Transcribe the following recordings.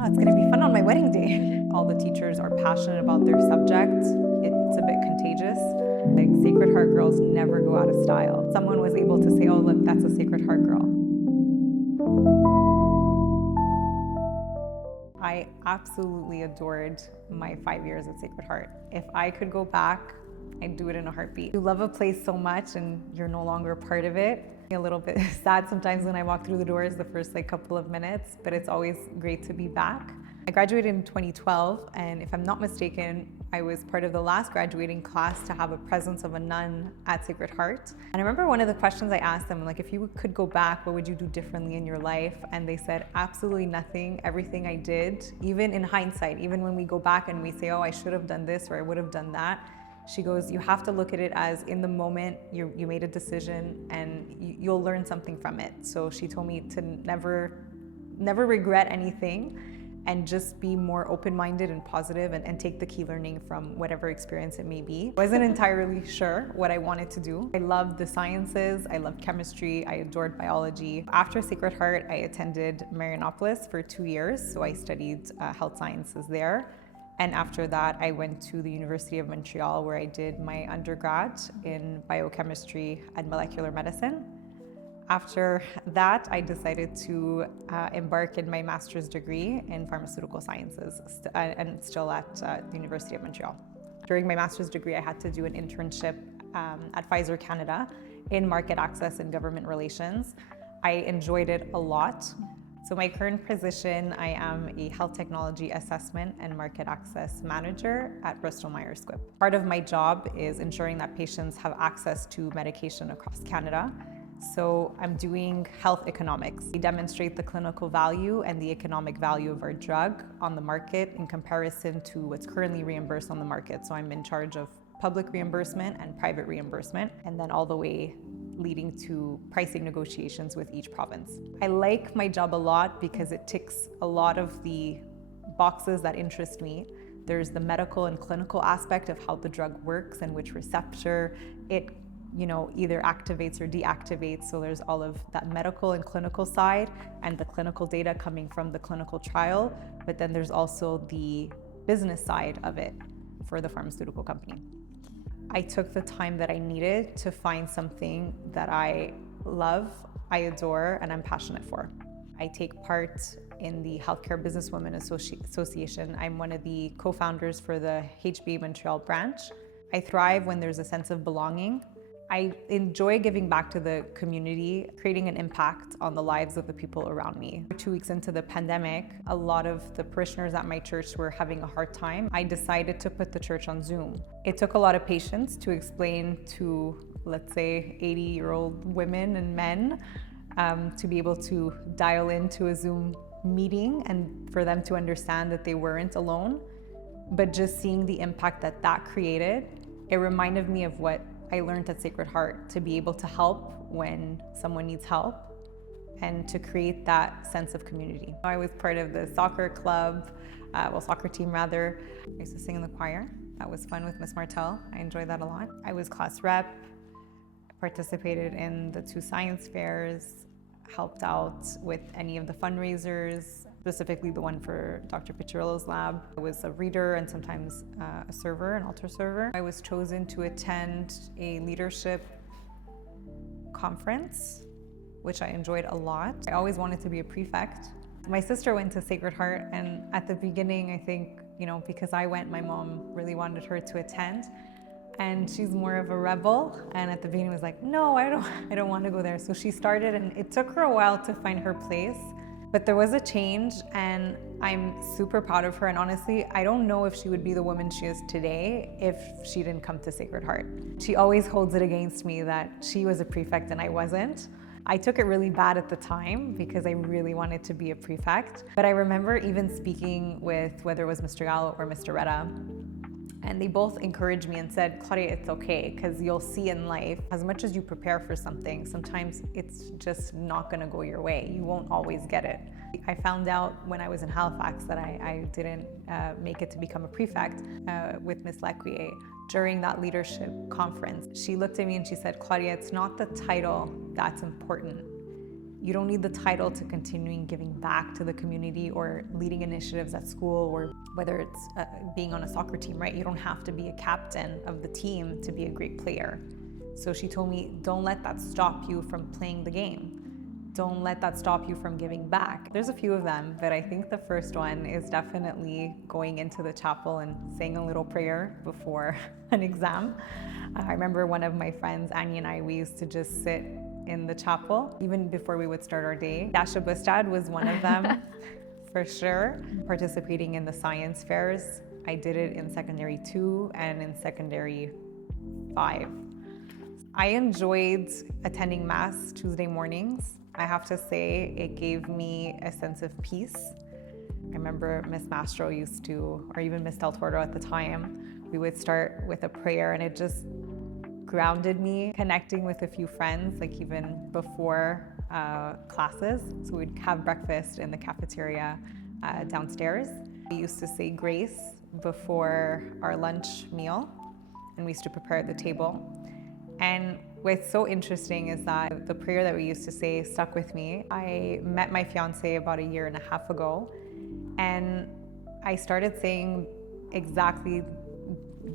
Oh, it's gonna be fun on my wedding day. All the teachers are passionate about their subject. It's a bit contagious. Like Sacred Heart girls never go out of style. Someone was able to say, oh look, that's a Sacred Heart girl. I absolutely adored my 5 years at Sacred Heart. If I could go back, I'd do it in a heartbeat. You love a place so much and you're no longer a part of it. A little bit sad sometimes when I walk through the doors the first couple of minutes, but it's always great to be back. I graduated in 2012, and if I'm not mistaken, I was part of the last graduating class to have a presence of a nun at Sacred Heart. And I remember one of the questions I asked them, like, if you could go back, what would you do differently in your life? And they said, absolutely nothing. Everything I did, even in hindsight, even when we go back and we say, oh, I should have done this or I would have done that. She goes, you have to look at it as in the moment you made a decision and you'll learn something from it. So she told me to never regret anything and just be more open-minded and positive and take the key learning from whatever experience it may be. I wasn't entirely sure what I wanted to do. I loved the sciences, I loved chemistry, I adored biology. After Sacred Heart, I attended Marianopolis for 2 years, so I studied health sciences there. And after that, I went to the University of Montreal, where I did my undergrad in biochemistry and molecular medicine. After that, I decided to embark in my master's degree in pharmaceutical sciences, and still at the University of Montreal. During my master's degree, I had to do an internship at Pfizer Canada in market access and government relations. I enjoyed it a lot. So my current position, I am a health technology assessment and market access manager at Bristol Myers Squibb. Part of my job is ensuring that patients have access to medication across Canada. So I'm doing health economics. We demonstrate the clinical value and the economic value of our drug on the market in comparison to what's currently reimbursed on the market. So I'm in charge of public reimbursement and private reimbursement, and then all the way leading to pricing negotiations with each province. I like my job a lot because it ticks a lot of the boxes that interest me. There's the medical and clinical aspect of how the drug works and which receptor it either activates or deactivates. So there's all of that medical and clinical side and the clinical data coming from the clinical trial, but then there's also the business side of it for the pharmaceutical company. I took the time that I needed to find something that I love, I adore, and I'm passionate for. I take part in the Healthcare Businesswomen Association. I'm one of the co-founders for the HB Montreal branch. I thrive when there's a sense of belonging. I enjoy giving back to the community, creating an impact on the lives of the people around me. 2 weeks into the pandemic, a lot of the parishioners at my church were having a hard time. I decided to put the church on Zoom. It took a lot of patience to explain to, let's say, 80-year-old women and men to be able to dial into a Zoom meeting and for them to understand that they weren't alone. But just seeing the impact that created, it reminded me of what I learned at Sacred Heart, to be able to help when someone needs help and to create that sense of community. I was part of the soccer club, soccer team rather. I used to sing in the choir. That was fun with Miss Martel. I enjoyed that a lot. I was class rep, participated in the 2 science fairs, helped out with any of the fundraisers, specifically the one for Dr. Piccirillo's lab. I was a reader and sometimes a server, an altar server. I was chosen to attend a leadership conference, which I enjoyed a lot. I always wanted to be a prefect. My sister went to Sacred Heart, and at the beginning, I think, because I went, my mom really wanted her to attend. And she's more of a rebel, and at the beginning was like, no, I don't want to go there. So she started, and it took her a while to find her place, but there was a change, and I'm super proud of her. And honestly, I don't know if she would be the woman she is today if she didn't come to Sacred Heart. She always holds it against me that she was a prefect and I wasn't. I took it really bad at the time because I really wanted to be a prefect. But I remember even speaking with whether it was Mr. Gallo or Mr. Retta, and they both encouraged me and said, Claudia, it's okay, because you'll see in life, as much as you prepare for something, sometimes it's just not gonna go your way. You won't always get it. I found out when I was in Halifax that I didn't make it to become a prefect with Miss Lequier. During that leadership conference, she looked at me and she said, Claudia, it's not the title that's important. You don't need the title to continuing giving back to the community or leading initiatives at school, or whether it's being on a soccer team, right? You don't have to be a captain of the team to be a great player. So she told me, don't let that stop you from playing the game. Don't let that stop you from giving back. There's a few of them, but I think the first one is definitely going into the chapel and saying a little prayer before an exam. I remember one of my friends, Annie and I, we used to just sit in the chapel, even before we would start our day. Dasha Bustad was one of them, for sure. Participating in the science fairs. I did it in secondary 2 and in secondary 5. I enjoyed attending Mass Tuesday mornings. I have to say, it gave me a sense of peace. I remember Miss Mastro used to, or even Miss Del Toro at the time, we would start with a prayer, and it just grounded me, connecting with a few friends, like even before classes. So we'd have breakfast in the cafeteria downstairs. We used to say grace before our lunch meal, and we used to prepare at the table. And what's so interesting is that the prayer that we used to say stuck with me. I met my fiance about 1.5 years ago, and I started saying exactly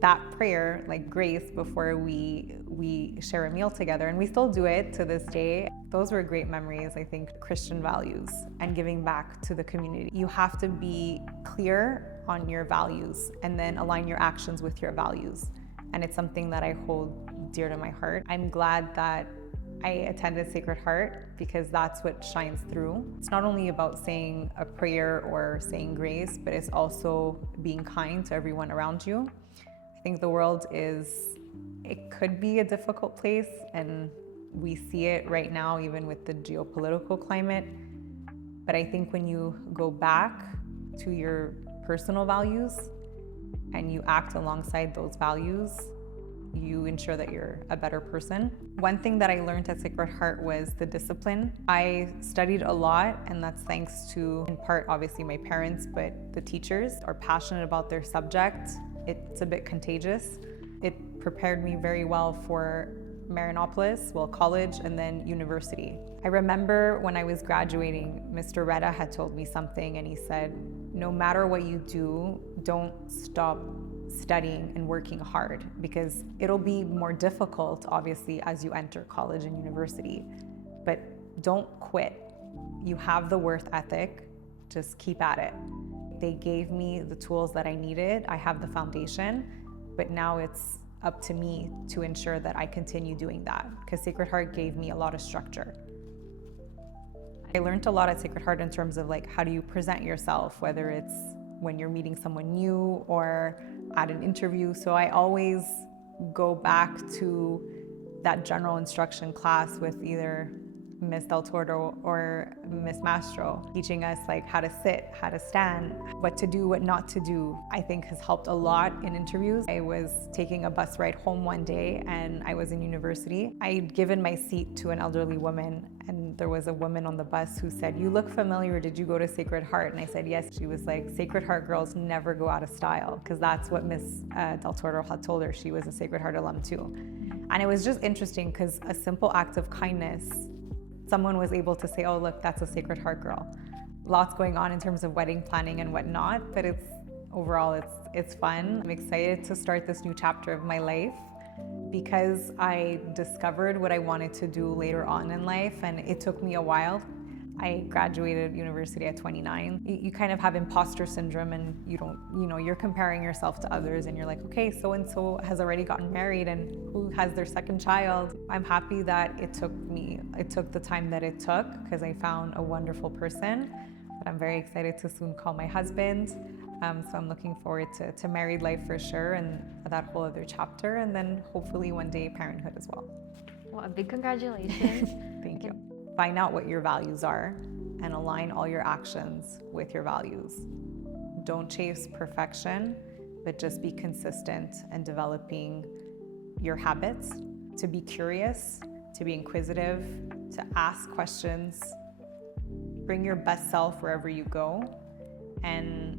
that prayer, like grace, before we share a meal together, and we still do it to this day. Those were great memories, I think. Christian values and giving back to the community. You have to be clear on your values and then align your actions with your values. And it's something that I hold dear to my heart. I'm glad that I attended Sacred Heart because that's what shines through. It's not only about saying a prayer or saying grace, but it's also being kind to everyone around you. I think the world it could be a difficult place, and we see it right now, even with the geopolitical climate. But I think when you go back to your personal values and you act alongside those values, you ensure that you're a better person. One thing that I learned at Sacred Heart was the discipline. I studied a lot, and that's thanks to, in part, obviously my parents, but the teachers are passionate about their subject. It's a bit contagious. It prepared me very well for Marinopolis, college, and then university. I remember when I was graduating, Mr. Retta had told me something, and he said, no matter what you do, don't stop studying and working hard, because it'll be more difficult, obviously, as you enter college and university, but don't quit. You have the worth ethic, just keep at it. They gave me the tools that I needed. I have the foundation, but now it's up to me to ensure that I continue doing that, because Sacred Heart gave me a lot of structure. I learned a lot at Sacred Heart in terms of like, how do you present yourself, whether it's when you're meeting someone new or at an interview. So I always go back to that general instruction class with either Miss Del Toro or Miss Mastro, teaching us like how to sit, how to stand, what to do, what not to do. I think has helped a lot in interviews. I was taking a bus ride home one day, and I was in university. I'd given my seat to an elderly woman, and there was a woman on the bus who said, "You look familiar, did you go to Sacred Heart?" And I said, "Yes." She was like, "Sacred Heart girls never go out of style," because that's what Miss Del Toro had told her. She was a Sacred Heart alum too. And it was just interesting because a simple act of kindness, someone was able to say, "Oh, look, that's a Sacred Heart girl." Lots going on in terms of wedding planning and whatnot, but overall it's fun. I'm excited to start this new chapter of my life because I discovered what I wanted to do later on in life, and it took me a while. I graduated university at 29. You kind of have imposter syndrome, and you're comparing yourself to others, and you're like, okay, so-and-so has already gotten married and who has their second child. I'm happy that it took the time that it took, because I found a wonderful person that I'm very excited to soon call my husband. So I'm looking forward to married life for sure, and that whole other chapter, and then hopefully one day parenthood as well. Well, a big congratulations. Thank you. Find out what your values are and align all your actions with your values. Don't chase perfection, but just be consistent in developing your habits, to be curious, to be inquisitive, to ask questions, bring your best self wherever you go, and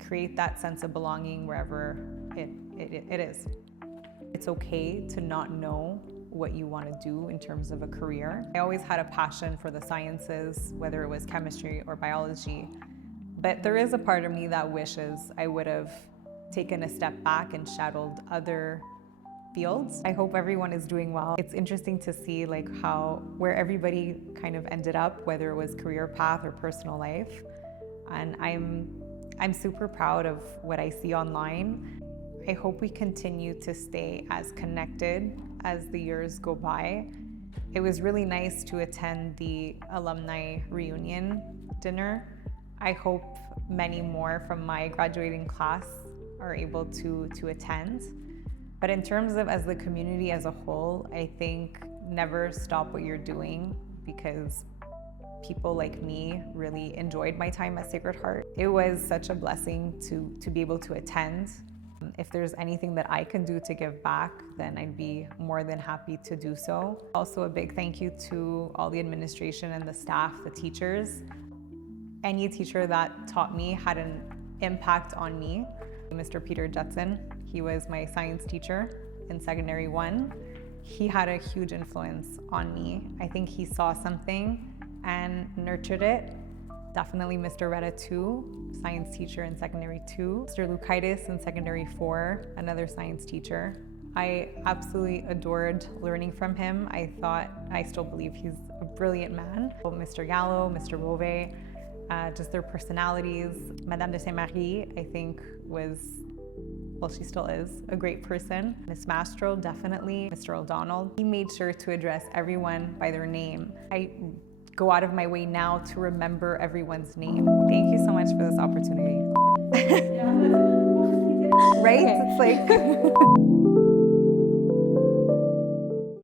create that sense of belonging wherever it is. It's okay to not know what you want to do in terms of a career. I always had a passion for the sciences, whether it was chemistry or biology, but there is a part of me that wishes I would have taken a step back and shadowed other fields. I hope everyone is doing well. It's interesting to see where everybody kind of ended up, whether it was career path or personal life. And I'm super proud of what I see online. I hope we continue to stay as connected as the years go by. It was really nice to attend the alumni reunion dinner. I hope many more from my graduating class are able to attend. But in terms of as the community as a whole, I think never stop what you're doing, because people like me really enjoyed my time at Sacred Heart. It was such a blessing to be able to attend. If there's anything that I can do to give back, then I'd be more than happy to do so. Also, a big thank you to all the administration and the staff, the teachers. Any teacher that taught me had an impact on me. Mr. Peter Judson, he was my science teacher in secondary 1. He had a huge influence on me. I think he saw something and nurtured it. Definitely Mr. Retta too, science teacher in secondary 2. Mr. Lukaitis in secondary 4, another science teacher. I absolutely adored learning from him. I still believe he's a brilliant man. Mr. Gallo, Mr. Rove, just their personalities. Madame de Saint-Marie, I think she still is a great person. Miss Mastro, definitely. Mr. O'Donnell, he made sure to address everyone by their name. I go out of my way now to remember everyone's name. Thank you so much for this opportunity. Right? Okay. It's like...